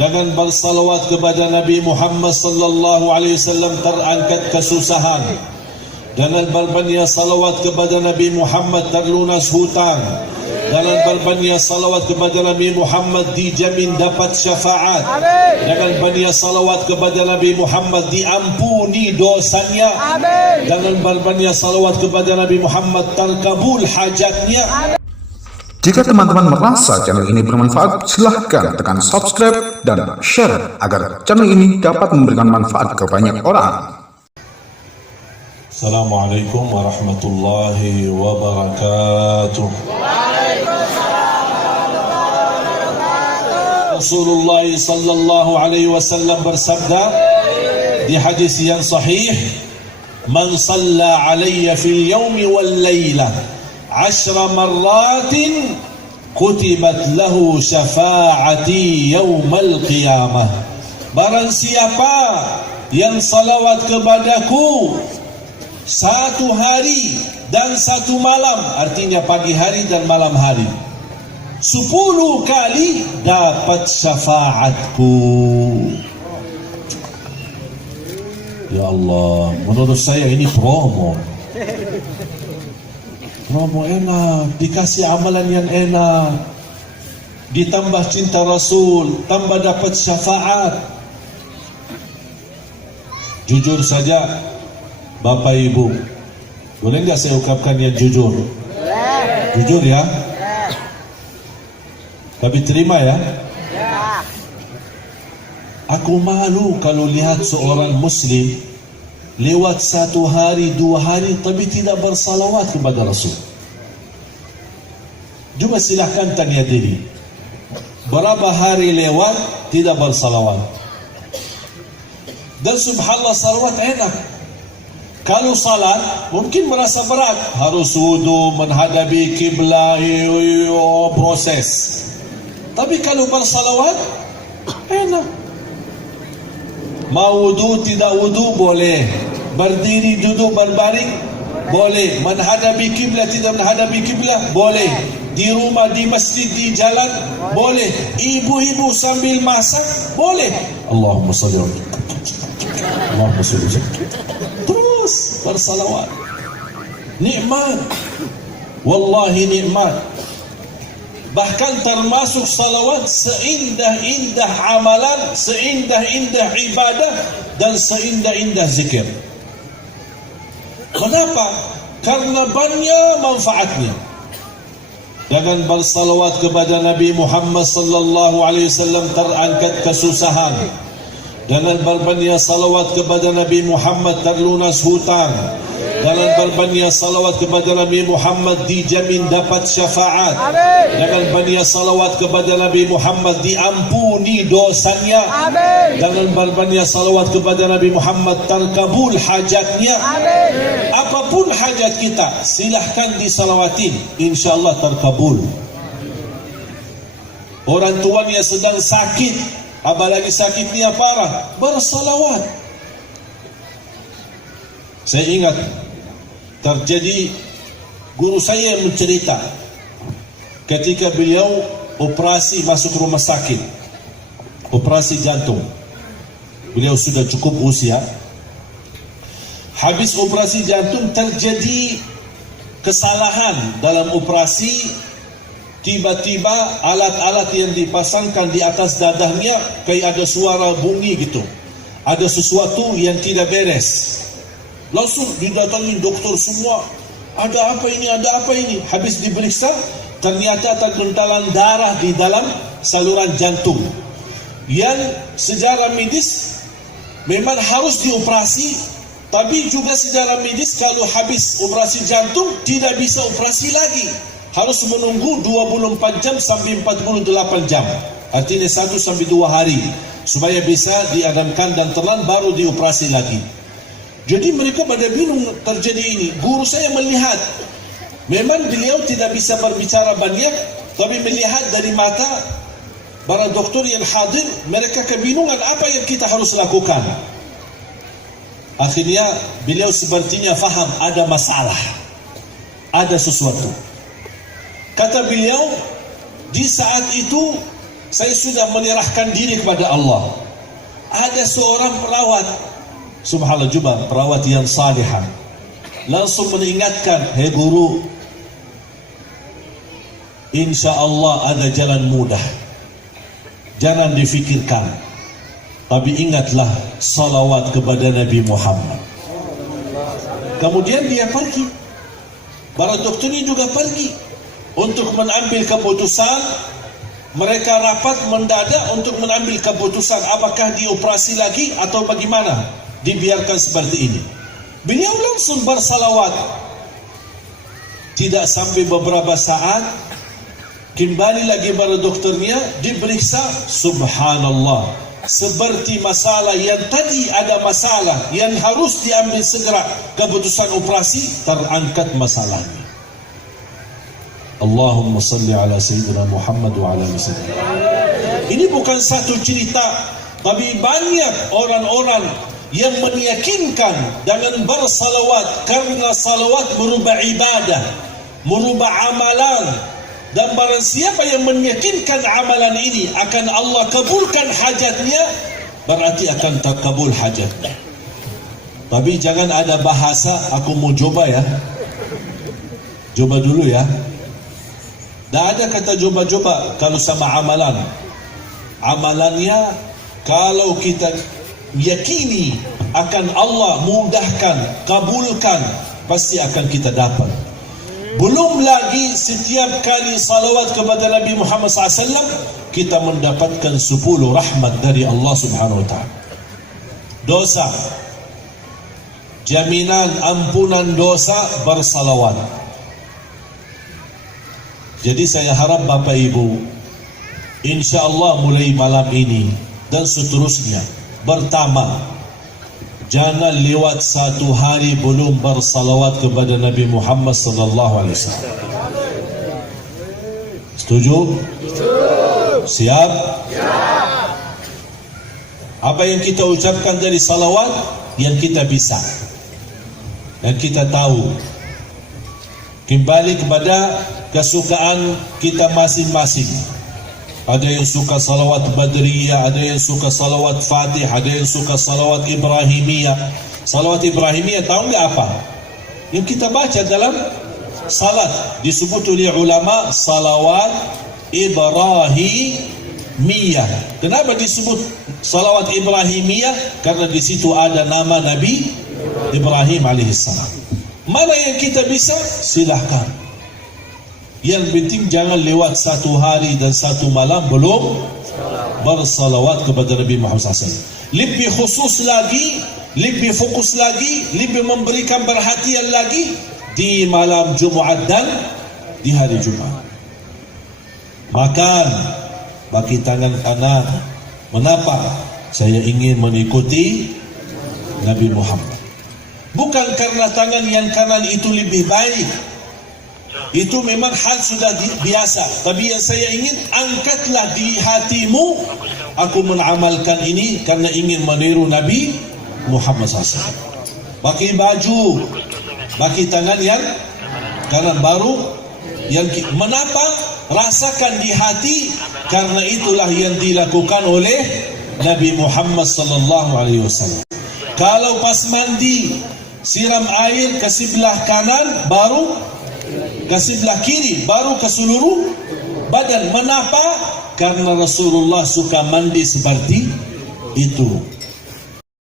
Jangan bersalawat kepada Nabi Muhammad sallallahu alaihi wasallam terangkat kesusahan. Jangan berbanyak salawat kepada Nabi Muhammad terlunas hutang. Jangan berbanyak salawat kepada Nabi Muhammad dijamin dapat syafaat. Jangan banyak salawat kepada Nabi Muhammad diampuni dosanya. Jangan berbanyak salawat kepada Nabi Muhammad terkabul hajatnya. Jika teman-teman merasa channel ini bermanfaat, silahkan tekan subscribe dan share agar channel ini dapat memberikan manfaat ke banyak orang. Assalamualaikum warahmatullahi wabarakatuh. Rasulullah sallallahu alaihi wasallam bersabda di hadis yang sahih, "Man shalla alayya fil yawmi wal laylah 10 marratin kutibat lahu syafa'ati yaumal qiyamah." Barang siapa yang salawat kepadaku 1 hari dan 1 malam, artinya pagi hari dan malam hari, 10 kali dapat syafaatku. Ya Allah, menurut saya ini promo enak, dikasih amalan yang enak, ditambah cinta Rasul, tambah dapat syafaat. Jujur saja Bapak Ibu, boleh nggak saya ungkapkan yang jujur? Jujur ya, tapi terima ya. Aku malu kalau lihat seorang muslim lewat 1 hari 2 hari tapi tidak bersalawat kepada Rasul. Cuma silahkan tanya diri, berapa hari lewat tidak bersalawat? Dan subhanallah, salawat enak. Kalau salat mungkin merasa berat, harus wudu, menghadapi kiblat, proses. Tapi kalau bersalawat enak. Mau wudu tidak wudu boleh, berdiri duduk berbaring boleh, menghadapi kiblat tidak menghadapi kiblat boleh, di rumah, di masjid, di jalan boleh, ibu-ibu sambil masak boleh. Allahumma shalli Allahumma shalli. Terus bersalawat. Nikmat, wallahi nikmat. Bahkan termasuk salawat seindah-indah amalan, seindah-indah ibadah, dan seindah-indah zikir. Kenapa? Karena banyak manfaatnya. Jangan bersalawat kepada Nabi Muhammad sallallahu alaihi wasallam terangkat kesusahan. Jangan berbanyak salawat kepada Nabi Muhammad terlunas hutang. Jangan berbanyak salawat kepada Nabi Muhammad dijamin dapat syafaat. Jangan banyak salawat kepada Nabi Muhammad diampuni dosanya. Jangan berbanyak salawat kepada Nabi Muhammad terkabul hajatnya. Apapun hajat kita, silahkan disalawatin, insyaAllah terkabul. Orang tuanya sedang sakit, apalagi sakitnya parah, bersalawat. Saya ingat terjadi, guru saya yang mencerita ketika beliau operasi masuk rumah sakit, operasi jantung. Beliau sudah cukup usia. Habis operasi jantung terjadi kesalahan dalam operasi. Tiba-tiba alat-alat yang dipasangkan di atas dadahnya kayak ada suara bunyi gitu, ada sesuatu yang tidak beres. Langsung didatangi dokter semua, ada apa ini, ada apa ini. Habis diperiksa, ternyata tergentalan darah di dalam saluran jantung, yang secara medis memang harus dioperasi. Tapi juga secara medis, kalau habis operasi jantung tidak bisa operasi lagi, harus menunggu 24 jam sampai 48 jam, artinya 1 sampai 2 hari, supaya bisa diadamkan dan telan baru dioperasi lagi. Jadi mereka pada bingung terjadi ini. Guru saya melihat, memang beliau tidak bisa berbicara banyak, tapi melihat dari mata para dokter yang hadir, mereka kebingungan apa yang kita harus lakukan. Akhirnya beliau sepertinya faham ada masalah, ada sesuatu. Kata beliau, di saat itu saya sudah menyerahkan diri kepada Allah. Ada seorang perawat, subhanallah, juga perawat yang salihah, langsung mengingatkan, hei guru, insya Allah ada jalan mudah, jangan difikirkan, tapi ingatlah salawat kepada Nabi Muhammad. Kemudian dia pergi, para dokter ini juga pergi untuk mengambil keputusan. Mereka rapat mendadak untuk mengambil keputusan apakah dioperasi lagi atau bagaimana, dibiarkan seperti ini. Beliau langsung bersalawat. Tidak sampai beberapa saat, kembali lagi para dokternya, diperiksa, subhanallah, seperti masalah yang tadi ada masalah yang harus diambil segera keputusan operasi, terangkat masalahnya. Allahumma salli ala Sayyidina Muhammad wa ala Sayyidina. Ini bukan satu cerita, tapi banyak orang-orang yang meyakinkan dengan bersalawat, karena salawat merubah ibadah, merubah amalan. Dan barang siapa yang meyakinkan amalan ini akan Allah kabulkan hajatnya, berarti akan terkabul hajatnya. Tapi jangan ada bahasa, aku mau coba ya. Coba dulu ya. Tak ada kata coba-coba kalau sama amalan. Amalannya, kalau kita yakini akan Allah mudahkan, kabulkan, pasti akan kita dapat. Belum lagi setiap kali salawat kepada Nabi Muhammad SAW, kita mendapatkan 10 rahmat dari Allah Subhanahu Wa Taala. Dosa, jaminan ampunan dosa, bersalawat. Jadi saya harap Bapak Ibu, insya Allah mulai malam ini dan seterusnya, pertama, jangan lewat satu hari belum bersalawat kepada Nabi Muhammad sallallahu alaihi wasallam. Setuju? Siap? Apa yang kita ucapkan dari salawat, yang kita bisa, yang kita tahu, kembali kepada kesukaan kita masing-masing. Ada yang suka salawat badriyah, ada yang suka salawat fatih, ada yang suka salawat ibrahimiyah. Salawat ibrahimiyah tahu nggak apa? Yang kita baca dalam salat, disebut oleh ulama salawat ibrahimiyah. Kenapa disebut salawat ibrahimiyah? Karena di situ ada nama Nabi Ibrahim alaihissalam. Mana yang kita bisa, silahkan. Yang penting jangan lewat satu hari dan satu malam belum bersalawat kepada Nabi Muhammad SAW. Lebih khusus lagi, lebih fokus lagi, lebih memberikan perhatian lagi di malam Jumat dan di hari Jumat. Makan bagi tangan kanan. Mengapa? Saya ingin mengikuti Nabi Muhammad. Bukan karena tangan yang kanan itu lebih baik. Itu memang hal sudah biasa. Tapi yang saya ingin, angkatlah di hatimu, aku mengamalkan ini karena ingin meniru Nabi Muhammad SAW. Pakai baju, pakai tangan yang kanan, baru yang menapa, rasakan di hati, karena itulah yang dilakukan oleh Nabi Muhammad SAW. Kalau pas mandi, siram air ke sebelah kanan, baru ke sebelah kiri, baru ke seluruh badan. Mengapa? Karena Rasulullah suka mandi seperti itu.